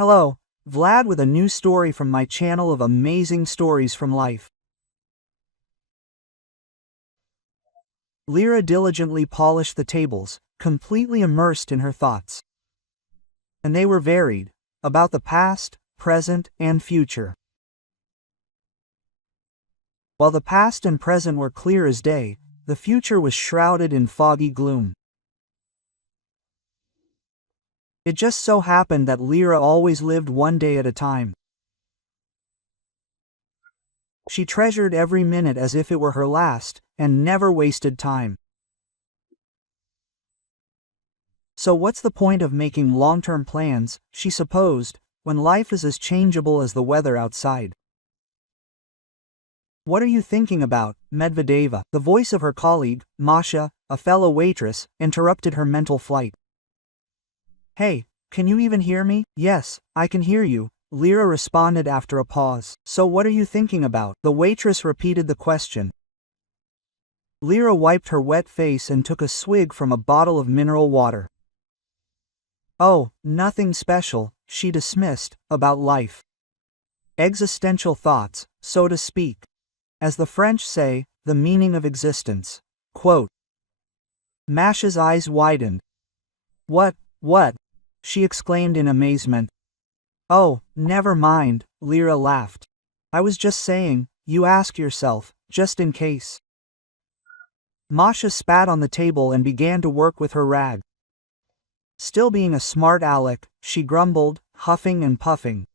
Hello, Vlad with a new story from my channel of amazing stories from life. Lyra diligently polished the tables, completely immersed in her thoughts. And they were varied, about the past, present, and future. While the past and present were clear as day, the future was shrouded in foggy gloom. It just so happened that Lyra always lived one day at a time. She treasured every minute as if it were her last, and never wasted time. So what's the point of making long-term plans, she supposed, when life is as changeable as the weather outside? What are you thinking about, Medvedeva? The voice of her colleague, Masha, a fellow waitress, interrupted her mental flight. Hey, can you even hear me? Yes, I can hear you, Lyra responded after a pause. So what are you thinking about? The waitress repeated the question. Lyra wiped her wet face and took a swig from a bottle of mineral water. Oh, nothing special, she dismissed, about life. Existential thoughts, so to speak. As the French say, the meaning of existence. Quote. Masha's eyes widened. What? She exclaimed in amazement. Oh, never mind, Lyra laughed. I was just saying, you ask yourself, just in case. Masha spat on the table and began to work with her rag. Still being a smart aleck, she grumbled, huffing and puffing.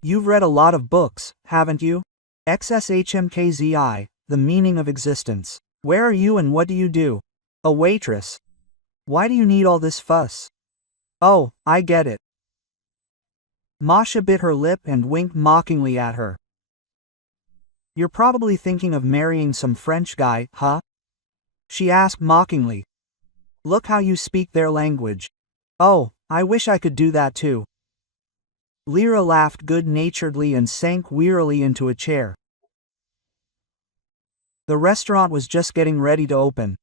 You've read a lot of books, haven't you? XSHMKZI, The Meaning of Existence. Where are you and what do you do? A waitress. Why do you need all this fuss? Oh, I get it. Masha bit her lip and winked mockingly at her. You're probably thinking of marrying some French guy, huh? She asked mockingly. Look how you speak their language. Oh, I wish I could do that too. Lyra laughed good-naturedly and sank wearily into a chair. The restaurant was just getting ready to open.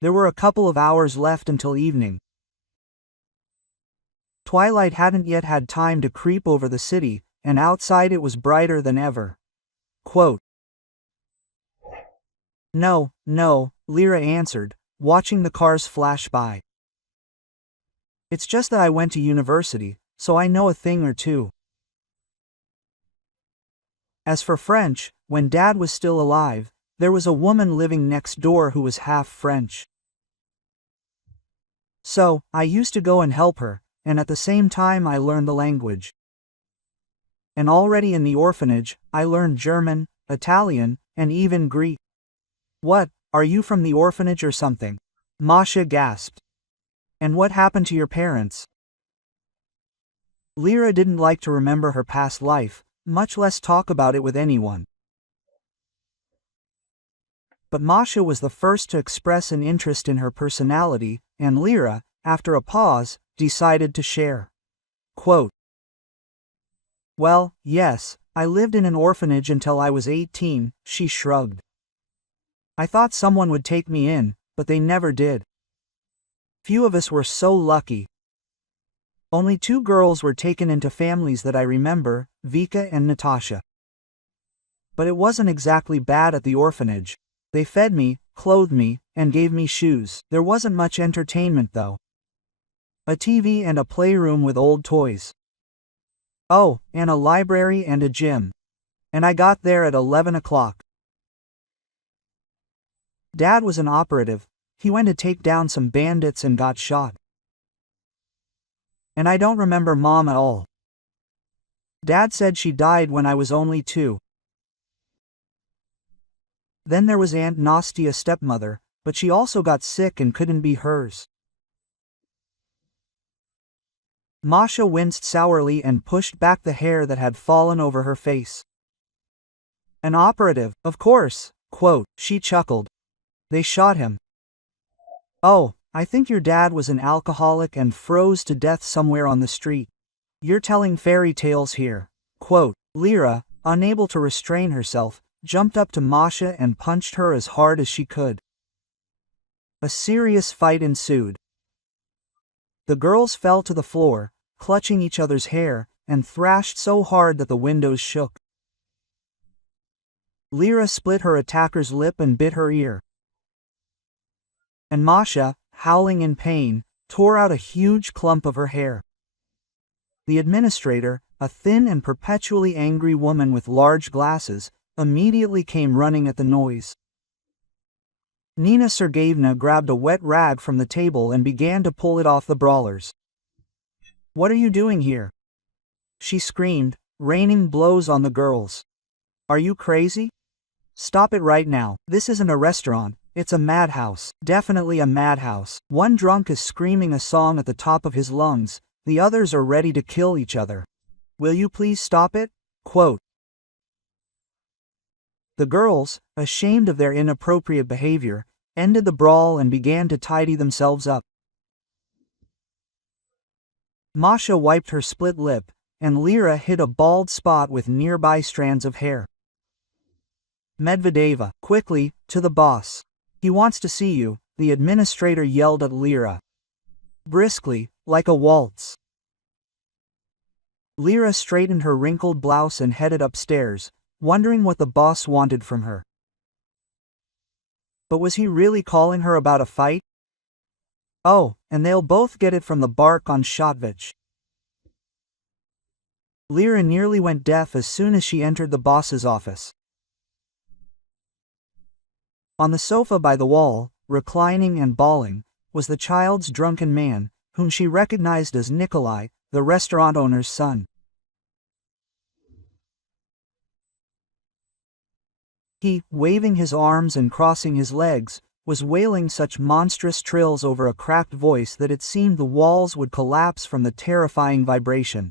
There were a couple of hours left until evening. Twilight hadn't yet had time to creep over the city, and outside it was brighter than ever. Quote. No, Lyra answered, watching the cars flash by. It's just that I went to university, so I know a thing or two. As for French, when Dad was still alive, there was a woman living next door who was half French. So, I used to go and help her, and at the same time I learned the language. And already in the orphanage, I learned German, Italian, and even Greek. What, are you from the orphanage or something? Masha gasped. And what happened to your parents? Lyra didn't like to remember her past life, much less talk about it with anyone. But Masha was the first to express an interest in her personality, and Lyra, after a pause, decided to share. Quote. Well, yes, I lived in an orphanage until I was 18, she shrugged. I thought someone would take me in, but they never did. Few of us were so lucky. Only 2 girls were taken into families that I remember, Vika and Natasha. But it wasn't exactly bad at the orphanage. They fed me, clothed me, and gave me shoes. There wasn't much entertainment though. A TV and a playroom with old toys. Oh, and a library and a gym. And I got there at 11 o'clock. Dad was an operative. He went to take down some bandits and got shot. And I don't remember Mom at all. Dad said she died when I was only 2. Then there was Aunt Nastia, stepmother, but she also got sick and couldn't be hers. Masha winced sourly and pushed back the hair that had fallen over her face. An operative, of course, quote, she chuckled. They shot him. Oh, I think your dad was an alcoholic and froze to death somewhere on the street. You're telling fairy tales here. Quote. Lyra, unable to restrain herself, jumped up to Masha and punched her as hard as she could. A serious fight ensued. The girls fell to the floor, clutching each other's hair, and thrashed so hard that the windows shook. Lyra split her attacker's lip and bit her ear. And Masha, howling in pain, tore out a huge clump of her hair. The administrator, a thin and perpetually angry woman with large glasses, immediately came running at the noise. Nina Sergeyevna grabbed a wet rag from the table and began to pull it off the brawlers. "What are you doing here?" she screamed, raining blows on the girls. "Are you crazy? Stop it right now. This isn't a restaurant, it's a madhouse. Definitely a madhouse. One drunk is screaming a song at the top of his lungs, the others are ready to kill each other. Will you please stop it?" Quote. The girls, ashamed of their inappropriate behavior, ended the brawl and began to tidy themselves up. Masha wiped her split lip, and Lyra hit a bald spot with nearby strands of hair. "Medvedeva, quickly, to the boss. He wants to see you," the administrator yelled at Lyra. Briskly, like a waltz. Lyra straightened her wrinkled blouse and headed upstairs, wondering what the boss wanted from her. But was he really calling her about a fight? Oh, and they'll both get it from the bark on Shotvich. Lyra nearly went deaf as soon as she entered the boss's office. On the sofa by the wall, reclining and bawling, was the child's drunken man, whom she recognized as Nikolai, the restaurant owner's son. He, waving his arms and crossing his legs, was wailing such monstrous trills over a cracked voice that it seemed the walls would collapse from the terrifying vibration.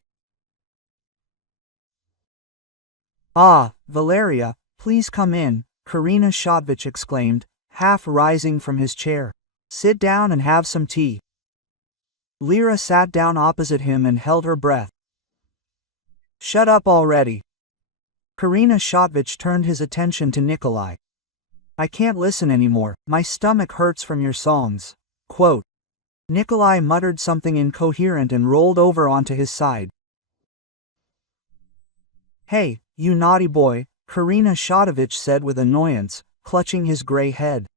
"Ah, Valeria, please come in," Karina Shotvich exclaimed, half rising from his chair. "Sit down and have some tea." Lyra sat down opposite him and held her breath. "Shut up already." Karina Shotvich turned his attention to Nikolai. "I can't listen anymore, my stomach hurts from your songs." Quote. Nikolai muttered something incoherent and rolled over onto his side. "Hey, you naughty boy," Karina Shotovich said with annoyance, clutching his gray head.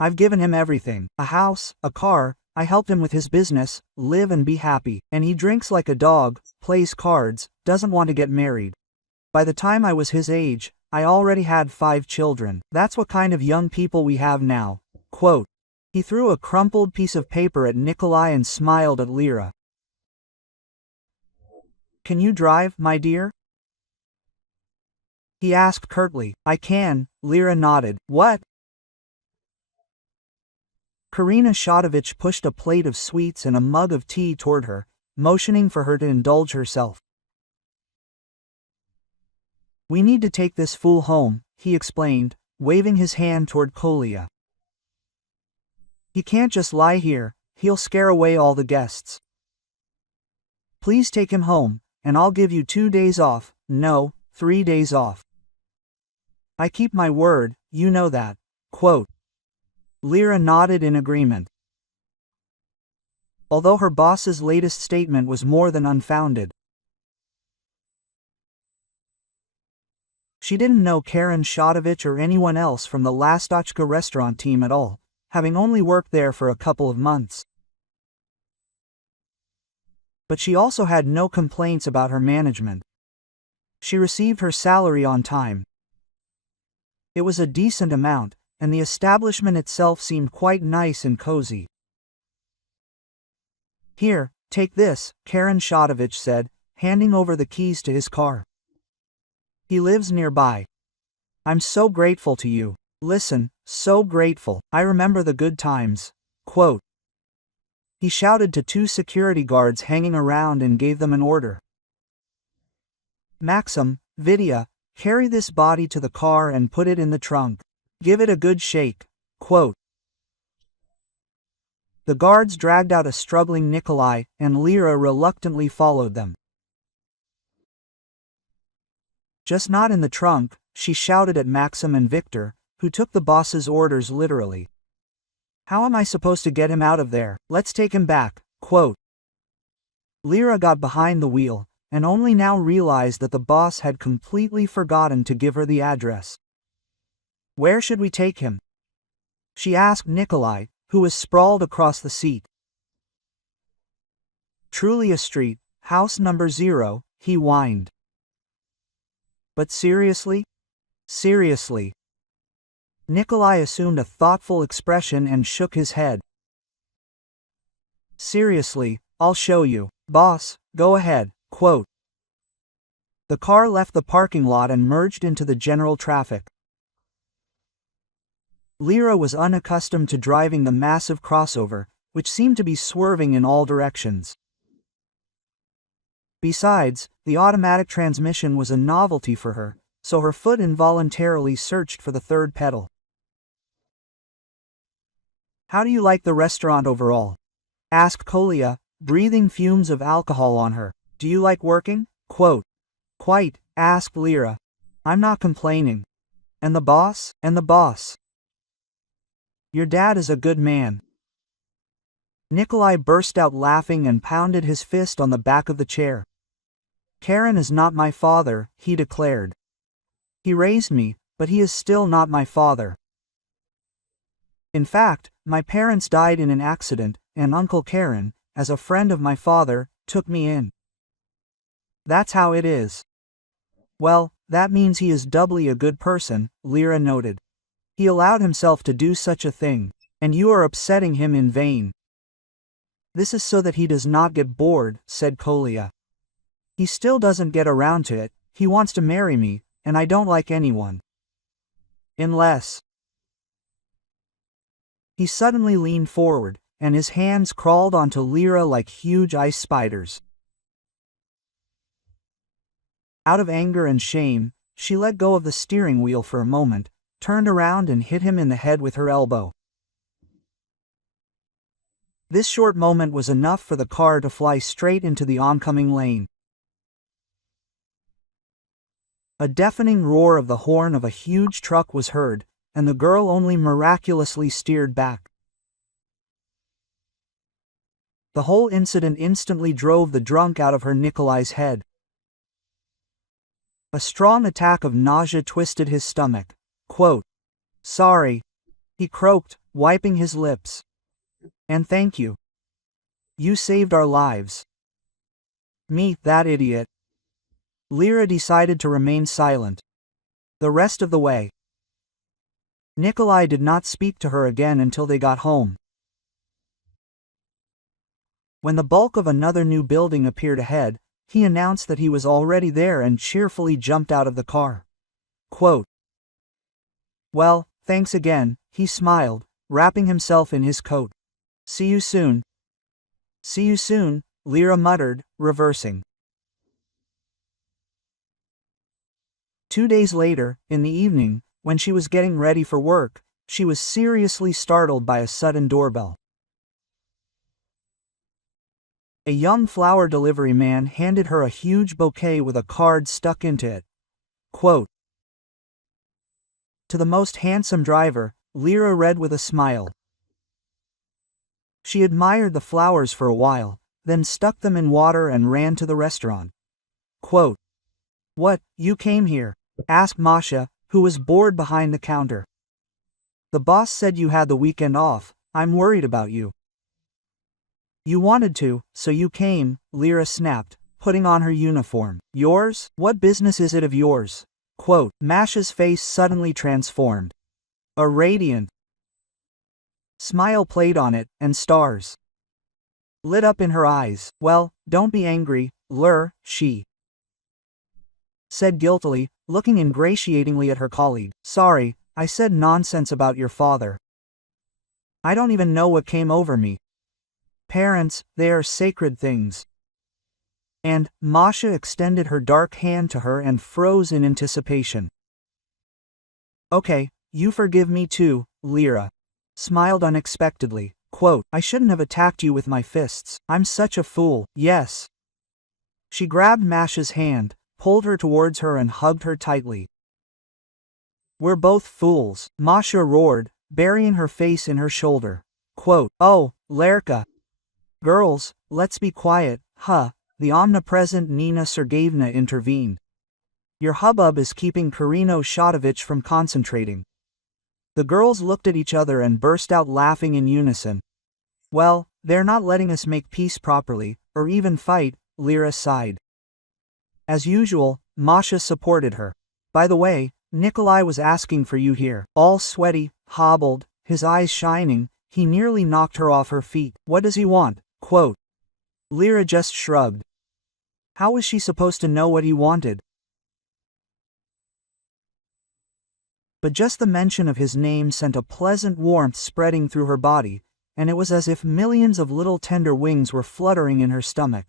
"I've given him everything, a house, a car, I helped him with his business, live and be happy, and he drinks like a dog, plays cards, doesn't want to get married. By the time I was his age, I already had 5 children. That's what kind of young people we have now." Quote. He threw a crumpled piece of paper at Nikolai and smiled at Lyra. "Can you drive, my dear?" he asked curtly. "I can," Lyra nodded. "What?" Karina Shotovich pushed a plate of sweets and a mug of tea toward her, motioning for her to indulge herself. "We need to take this fool home," he explained, waving his hand toward Kolya. "He can't just lie here, he'll scare away all the guests. Please take him home, and I'll give you 2 days off, no, 3 days off. I keep my word, you know that." Quote. Lyra nodded in agreement. Although her boss's latest statement was more than unfounded. She didn't know Karen Shotovich or anyone else from the Lastochka restaurant team at all, having only worked there for a couple of months. But she also had no complaints about her management. She received her salary on time. It was a decent amount, and the establishment itself seemed quite nice and cozy. "Here, take this," Karen Shotovich said, handing over the keys to his car. "He lives nearby. I'm so grateful to you. Listen, so grateful. I remember the good times." Quote. He shouted to 2 security guards hanging around and gave them an order. "Maxim, Vidya, carry this body to the car and put it in the trunk. Give it a good shake." Quote. The guards dragged out a struggling Nikolai, and Lyra reluctantly followed them. "Just not in the trunk," she shouted at Maxim and Victor, who took the boss's orders literally. "How am I supposed to get him out of there? Let's take him back." Quote. Lyra got behind the wheel, and only now realized that the boss had completely forgotten to give her the address. "Where should we take him?" she asked Nikolai, who was sprawled across the seat. "Trulia Street, house number 0, he whined. "But seriously? Seriously?" Nikolai assumed a thoughtful expression and shook his head. "Seriously, I'll show you. Boss, go ahead." Quote. The car left the parking lot and merged into the general traffic. Lyra was unaccustomed to driving the massive crossover, which seemed to be swerving in all directions. Besides, the automatic transmission was a novelty for her, so her foot involuntarily searched for the third pedal. "How do you like the restaurant overall?" asked Kolya, breathing fumes of alcohol on her. "Do you like working?" Quote. "Quite," asked Lyra. "I'm not complaining." "And the boss?" "And the boss. Your dad is a good man." Nikolai burst out laughing and pounded his fist on the back of the chair. "Karen is not my father," he declared. "He raised me, but he is still not my father. In fact, my parents died in an accident, and Uncle Karen, as a friend of my father, took me in. That's how it is." "Well, that means he is doubly a good person," Lyra noted. "He allowed himself to do such a thing, and you are upsetting him in vain." "This is so that he does not get bored," said Kolya. "He still doesn't get around to it. He wants to marry me, and I don't like anyone. Unless..." He suddenly leaned forward, and his hands crawled onto Lyra like huge ice spiders. Out of anger and shame, she let go of the steering wheel for a moment, turned around and hit him in the head with her elbow. This short moment was enough for the car to fly straight into the oncoming lane. A deafening roar of the horn of a huge truck was heard, and the girl only miraculously steered back. The whole incident instantly drove the drunk out of her Nikolai's head. A strong attack of nausea twisted his stomach. Quote. "Sorry," he croaked, wiping his lips. "And thank you. You saved our lives." "Me, that idiot." Lyra decided to remain silent. The rest of the way, Nikolai did not speak to her again until they got home. When the bulk of another new building appeared ahead, he announced that he was already there and cheerfully jumped out of the car. Quote. "Well, thanks again," he smiled, wrapping himself in his coat. "See you soon." "See you soon," Lyra muttered, reversing. 2 days later, in the evening, when she was getting ready for work, she was seriously startled by a sudden doorbell. A young flower delivery man handed her a huge bouquet with a card stuck into it. Quote. "To the most handsome driver," Lyra read with a smile. She admired the flowers for a while, then stuck them in water and ran to the restaurant. Quote. "What, you came here?" asked Masha, who was bored behind the counter. "The boss said you had the weekend off. I'm worried about you." "You wanted to, so you came," Lyra snapped, putting on her uniform. "Yours? What business is it of yours?" Quote. Masha's face suddenly transformed. A radiant smile played on it, and stars lit up in her eyes. "Well, don't be angry, Lyra," she said guiltily, looking ingratiatingly at her colleague. "Sorry, I said nonsense about your father. I don't even know what came over me. Parents, they are sacred things." And Masha extended her dark hand to her and froze in anticipation. "Okay, you forgive me too," Lyra smiled unexpectedly. Quote. "I shouldn't have attacked you with my fists. I'm such a fool." "Yes." She grabbed Masha's hand, pulled her towards her and hugged her tightly. "We're both fools," Masha roared, burying her face in her shoulder. Quote. "Oh, Lerka. Girls, let's be quiet, huh?" the omnipresent Nina Sergeyevna intervened. Your hubbub is keeping Karino Shotovich from concentrating. The girls looked at each other and burst out laughing in unison. Well, they're not letting us make peace properly, or even fight, Lyra sighed. As usual, Masha supported her. By the way, Nikolai was asking for you here. All sweaty, hobbled, his eyes shining, he nearly knocked her off her feet. What does he want? Quote. Lyra just shrugged. How was she supposed to know what he wanted? But just the mention of his name sent a pleasant warmth spreading through her body, and it was as if millions of little tender wings were fluttering in her stomach.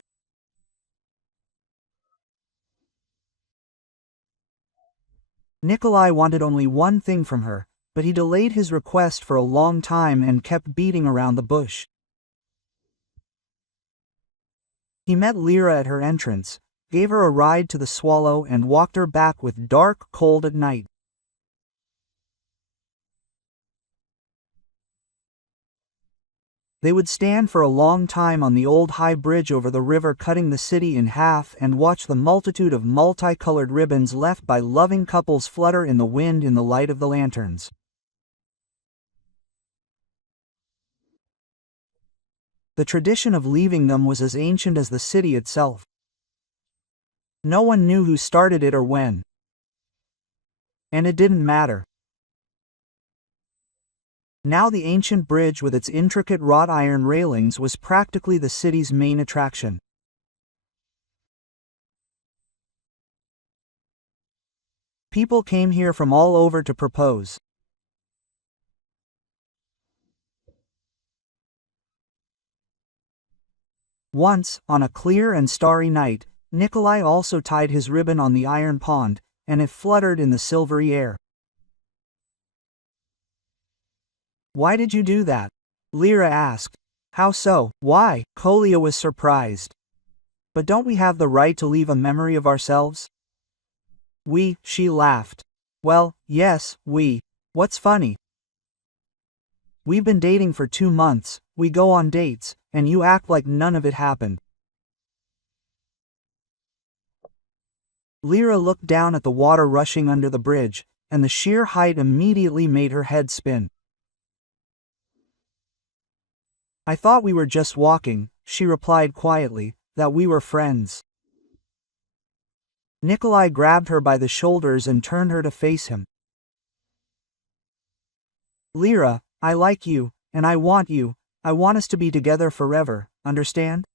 Nikolai wanted only one thing from her, but he delayed his request for a long time and kept beating around the bush. He met Lyra at her entrance, gave her a ride to the Swallow and walked her back with dark cold at night. They would stand for a long time on the old high bridge over the river cutting the city in half and watch the multitude of multicolored ribbons left by loving couples flutter in the wind in the light of the lanterns. The tradition of leaving them was as ancient as the city itself. No one knew who started it or when. And it didn't matter. Now the ancient bridge with its intricate wrought iron railings was practically the city's main attraction. People came here from all over to propose. Once, on a clear and starry night, Nikolai also tied his ribbon on the iron pond, and it fluttered in the silvery air. Why did you do that? Lyra asked. How so? Why? Kolya was surprised. But don't we have the right to leave a memory of ourselves? She laughed. Well, yes, we. What's funny? We've been dating for 2 months, we go on dates, and you act like none of it happened. Lyra looked down at the water rushing under the bridge, and the sheer height immediately made her head spin. I thought we were just walking, she replied quietly, that we were friends. Nikolai grabbed her by the shoulders and turned her to face him. Lyra, I like you, and I want you, I want us to be together forever, understand?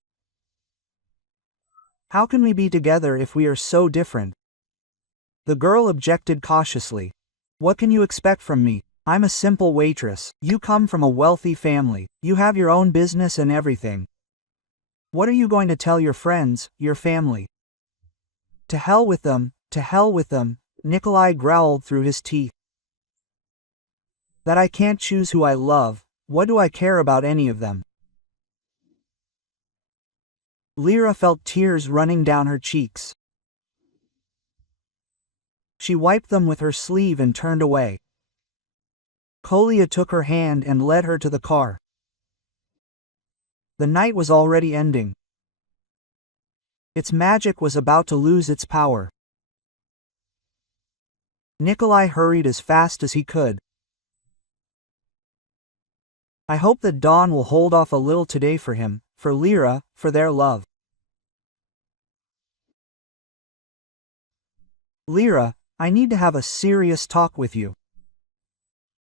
How can we be together if we are so different? The girl objected cautiously. What can you expect from me? I'm a simple waitress. You come from a wealthy family. You have your own business and everything. What are you going to tell your friends, your family? To hell with them, Nikolai growled through his teeth. That I can't choose who I love, what do I care about any of them? Lyra felt tears running down her cheeks. She wiped them with her sleeve and turned away. Kolya took her hand and led her to the car. The night was already ending. Its magic was about to lose its power. Nikolai hurried as fast as he could. I hope that Dawn will hold off a little today for him, for Lyra, for their love. Lyra, I need to have a serious talk with you.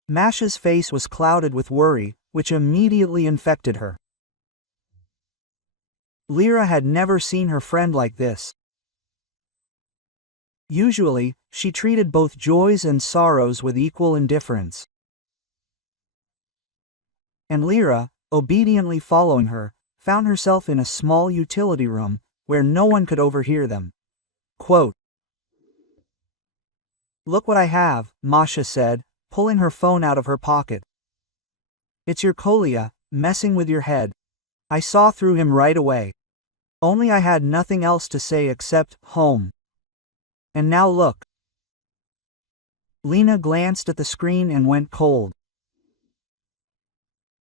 Masha's face was clouded with worry, which immediately infected her. Lyra had never seen her friend like this. Usually, she treated both joys and sorrows with equal indifference. And Lyra, obediently following her, found herself in a small utility room, where no one could overhear them. Quote, Look what I have, Masha said, pulling her phone out of her pocket. It's your Kolya, messing with your head. I saw through him right away. Only I had nothing else to say except, home. And now look. Lena glanced at the screen and went cold.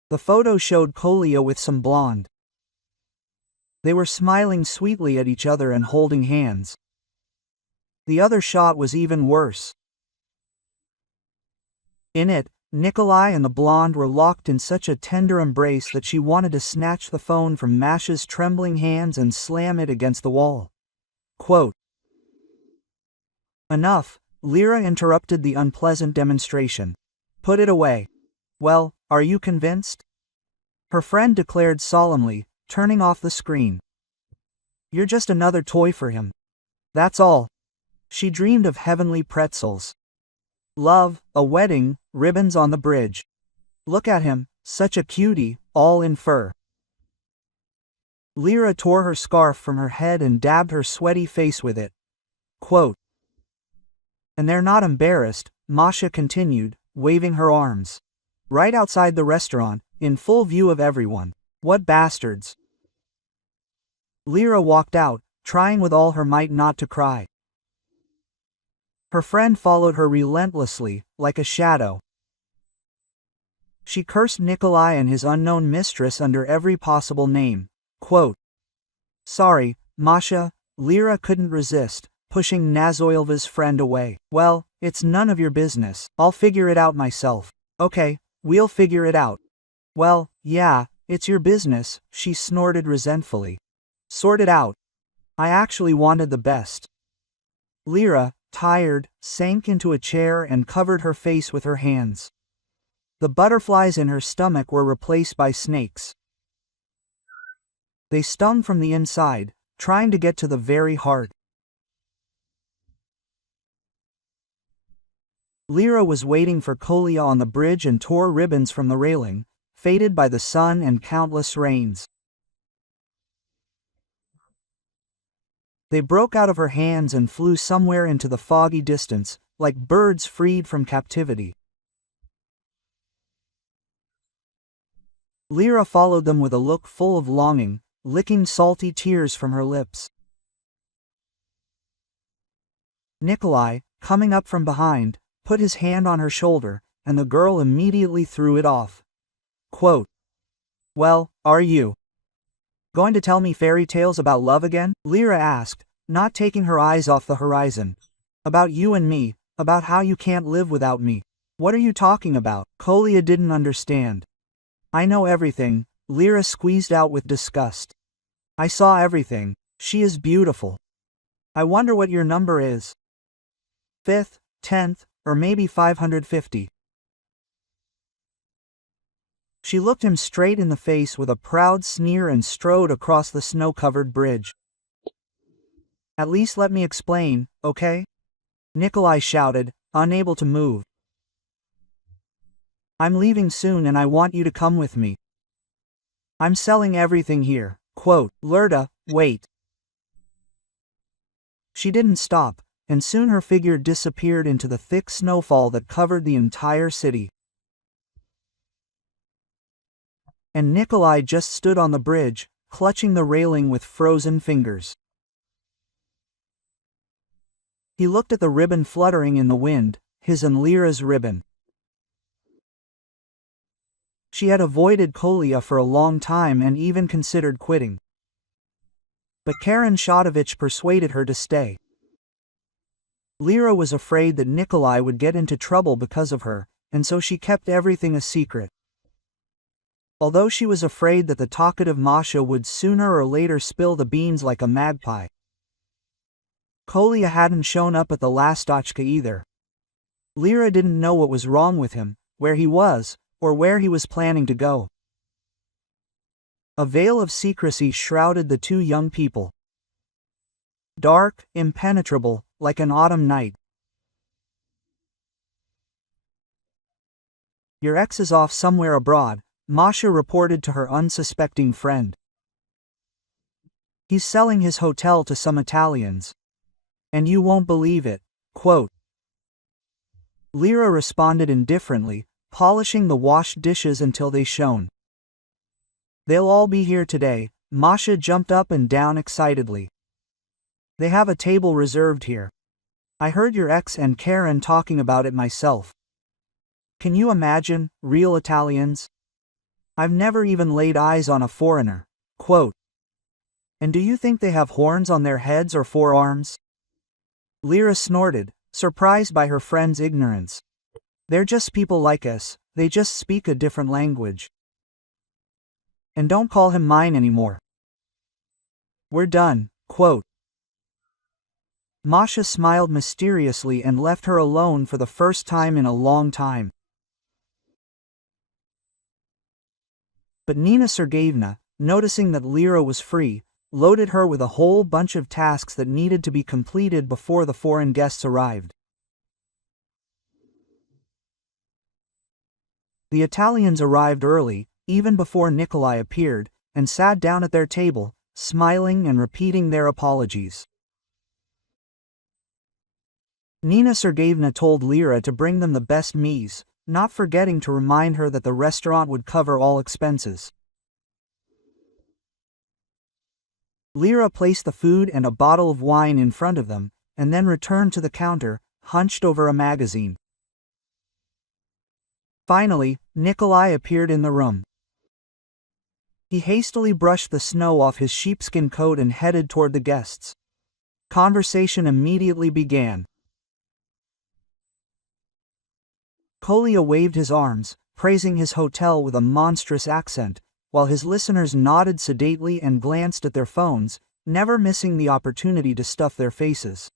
The photo showed Kolya with some blonde. They were smiling sweetly at each other and holding hands. The other shot was even worse. In it, Nikolai and the blonde were locked in such a tender embrace that she wanted to snatch the phone from Masha's trembling hands and slam it against the wall. Quote, "Enough," Lyra interrupted the unpleasant demonstration. "Put it away." "Well, are you convinced?" her friend declared solemnly, turning off the screen. "You're just another toy for him. That's all." She dreamed of heavenly pretzels. Love, a wedding, ribbons on the bridge. Look at him, such a cutie, all in fur. Lyra tore her scarf from her head and dabbed her sweaty face with it. Quote, "And they're not embarrassed," Masha continued, waving her arms. "Right outside the restaurant, in full view of everyone. What bastards." Lyra walked out, trying with all her might not to cry. Her friend followed her relentlessly, like a shadow. She cursed Nikolai and his unknown mistress under every possible name. Quote, "Sorry, Masha," Lyra couldn't resist, pushing Nazoilva's friend away. "Well, it's none of your business. I'll figure it out myself." "Okay, we'll figure it out." "Well, yeah, it's your business," she snorted resentfully. "Sort it out. I actually wanted the best." Lyra, tired, sank into a chair and covered her face with her hands. The butterflies in her stomach were replaced by snakes. They stung from the inside, trying to get to the very heart. Lyra was waiting for Kolya on the bridge and tore ribbons from the railing, faded by the sun and countless rains. They broke out of her hands and flew somewhere into the foggy distance, like birds freed from captivity. Lyra followed them with a look full of longing, licking salty tears from her lips. Nikolai, coming up from behind, put his hand on her shoulder, and the girl immediately threw it off. Quote, "Well, are you going to tell me fairy tales about love again?" Lyra asked, not taking her eyes off the horizon. "About you and me, about how you can't live without me. What are you talking about?" Kolya didn't understand. "I know everything," Lyra squeezed out with disgust. "I saw everything. She is beautiful. I wonder what your number is. 5th, 10th, or maybe 550. She looked him straight in the face with a proud sneer and strode across the snow-covered bridge. "At least let me explain, okay?" Nikolai shouted, unable to move. "I'm leaving soon and I want you to come with me. I'm selling everything here." Quote, "Lurda, wait." She didn't stop, and soon her figure disappeared into the thick snowfall that covered the entire city. And Nikolai just stood on the bridge, clutching the railing with frozen fingers. He looked at the ribbon fluttering in the wind, his and Lyra's ribbon. She had avoided Kolya for a long time and even considered quitting. But Karen Shadovich persuaded her to stay. Lyra was afraid that Nikolai would get into trouble because of her, and so she kept everything a secret. Although she was afraid that the talkative Masha would sooner or later spill the beans like a magpie. Kolya hadn't shown up at the Lastotchka either. Lyra didn't know what was wrong with him, where he was, or where he was planning to go. A veil of secrecy shrouded the two young people. Dark, impenetrable, like an autumn night. "Your ex is off somewhere abroad," Masha reported to her unsuspecting friend. "He's selling his hotel to some Italians. And you won't believe it." Quote. Lyra responded indifferently, polishing the washed dishes until they shone. "They'll all be here today." Masha jumped up and down excitedly. "They have a table reserved here. I heard your ex and Karen talking about it myself. Can you imagine, real Italians? I've never even laid eyes on a foreigner." Quote. And do you think they have horns on their heads or forearms? Lyra snorted, surprised by her friend's ignorance. They're just people like us, they just speak a different language. And don't call him mine anymore. We're done, quote. Masha smiled mysteriously and left her alone for the first time in a long time. But Nina Sergeyevna, noticing that Lyra was free, loaded her with a whole bunch of tasks that needed to be completed before the foreign guests arrived. The Italians arrived early, even before Nikolai appeared, and sat down at their table, smiling and repeating their apologies. Nina Sergeyevna told Lyra to bring them the best meals, not forgetting to remind her that the restaurant would cover all expenses. Lyra placed the food and a bottle of wine in front of them, and then returned to the counter, hunched over a magazine. Finally, Nikolai appeared in the room. He hastily brushed the snow off his sheepskin coat and headed toward the guests. Conversation immediately began. Kolya waved his arms, praising his hotel with a monstrous accent, while his listeners nodded sedately and glanced at their phones, never missing the opportunity to stuff their faces.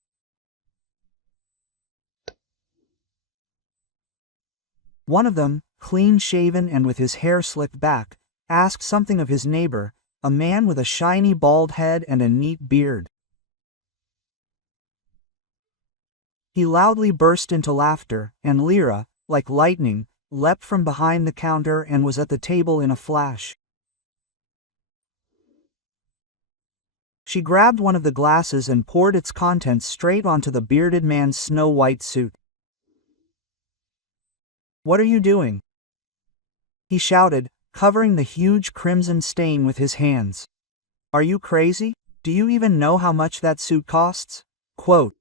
One of them, clean-shaven and with his hair slicked back, asked something of his neighbor, a man with a shiny bald head and a neat beard. He loudly burst into laughter, and Lyra, like lightning, leapt from behind the counter and was at the table in a flash. She grabbed one of the glasses and poured its contents straight onto the bearded man's snow-white suit. "What are you doing?" he shouted, covering the huge crimson stain with his hands. "Are you crazy? Do you even know how much that suit costs?" Quote.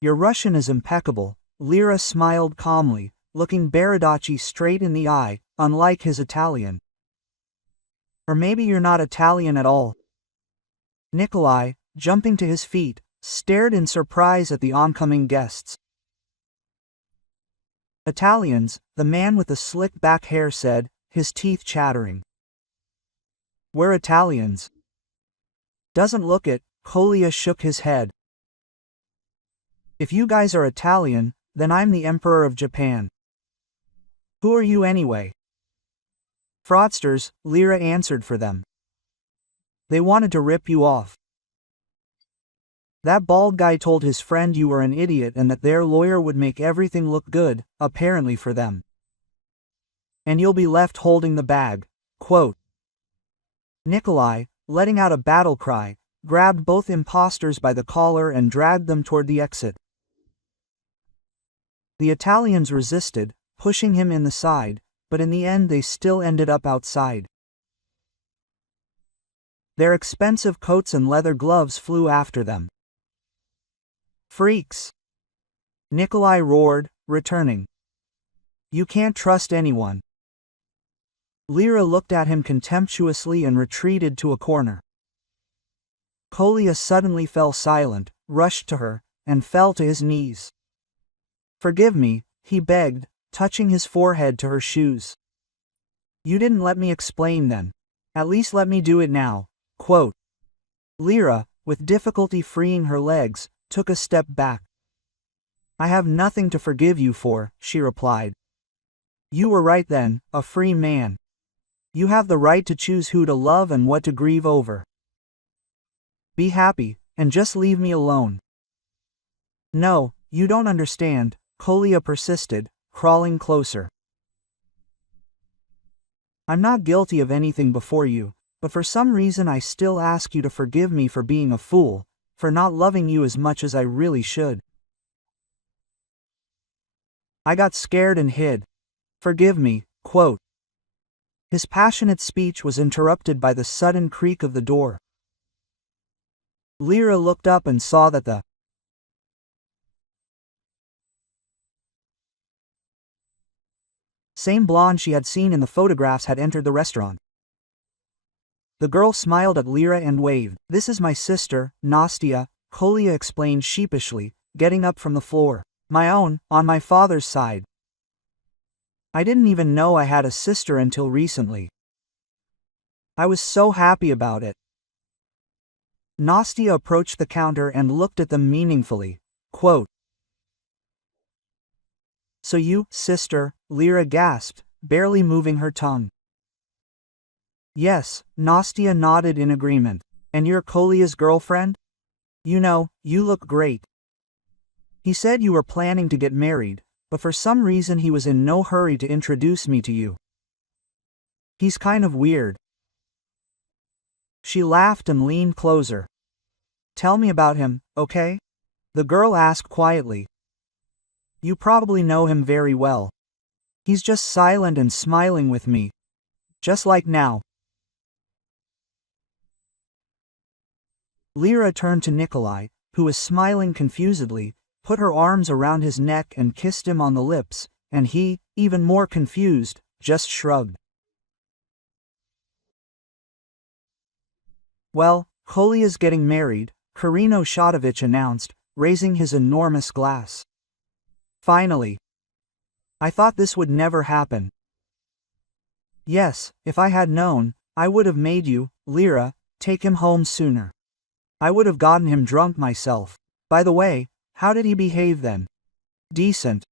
"Your Russian is impeccable," Lyra smiled calmly, looking Baridaci straight in the eye, unlike his Italian. "Or maybe you're not Italian at all." Nikolai, jumping to his feet, stared in surprise at the oncoming guests. "Italians," the man with the slick back hair said, his teeth chattering. "We're Italians." "Doesn't look it," Kolya shook his head. "If you guys are Italian, then I'm the Emperor of Japan." "Who are you anyway?" "Fraudsters," Lyra answered for them. "They wanted to rip you off. That bald guy told his friend you were an idiot and that their lawyer would make everything look good, apparently for them. And you'll be left holding the bag." Quote. Nikolai, letting out a battle cry, grabbed both impostors by the collar and dragged them toward the exit. The Italians resisted, pushing him in the side, but in the end they still ended up outside. Their expensive coats and leather gloves flew after them. "Freaks!" Nikolai roared, returning. "You can't trust anyone." Lyra looked at him contemptuously and retreated to a corner. Kolya suddenly fell silent, rushed to her, and fell to his knees. "Forgive me," he begged, touching his forehead to her shoes. "You didn't let me explain then. At least let me do it now." Quote. Lyra, with difficulty freeing her legs, took a step back. "I have nothing to forgive you for," she replied. "You were right then, a free man. You have the right to choose who to love and what to grieve over. Be happy, and just leave me alone." "No, you don't understand," Kolya persisted, crawling closer. "I'm not guilty of anything before you, but for some reason I still ask you to forgive me for being a fool, for not loving you as much as I really should. I got scared and hid. Forgive me." Quote. His passionate speech was interrupted by the sudden creak of the door. Lyra looked up and saw that the same blonde she had seen in the photographs had entered the restaurant. The girl smiled at Lyra and waved. This is my sister, Nastya, Kolya explained sheepishly, getting up from the floor. My own, on my father's side. I didn't even know I had a sister until recently. I was so happy about it. Nastya approached the counter and looked at them meaningfully. Quote, So you, sister, Lyra gasped, barely moving her tongue. Yes, Nastya nodded in agreement. And you're Kolya's girlfriend? You know, you look great. He said you were planning to get married, but for some reason he was in no hurry to introduce me to you. He's kind of weird. She laughed and leaned closer. Tell me about him, okay? The girl asked quietly. You probably know him very well. He's just silent and smiling with me. Just like now. Lyra turned to Nikolai, who was smiling confusedly, put her arms around his neck and kissed him on the lips, and he, even more confused, just shrugged. Well, Kolya's getting married, Karino Shatovich announced, raising his enormous glass. Finally. I thought this would never happen. Yes, if I had known, I would have made you, Lyra, take him home sooner. I would have gotten him drunk myself. By the way, how did he behave then? Decent.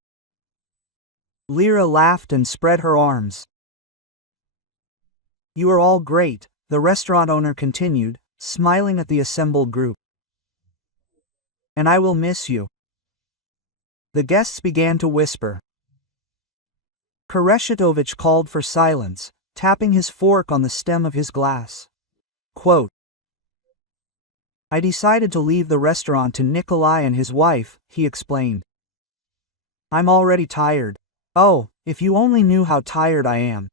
Lyra laughed and spread her arms. You are all great, the restaurant owner continued, smiling at the assembled group. And I will miss you. The guests began to whisper. Koreshetovich called for silence, tapping his fork on the stem of his glass. Quote, I decided to leave the restaurant to Nikolai and his wife, he explained. I'm already tired. Oh, if you only knew how tired I am.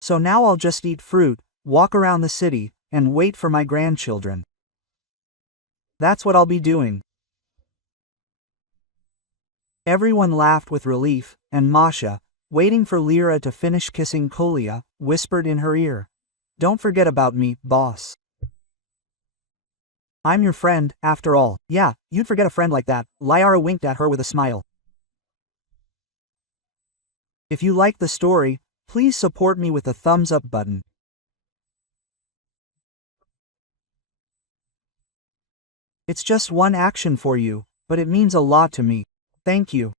So now I'll just eat fruit, walk around the city, and wait for my grandchildren. That's what I'll be doing. Everyone laughed with relief, and Masha, waiting for Lyra to finish kissing Kolya, whispered in her ear. Don't forget about me, boss. I'm your friend, after all. Yeah, you'd forget a friend like that. Lyra winked at her with a smile. If you like the story, please support me with the thumbs up button. It's just one action for you, but it means a lot to me. Thank you.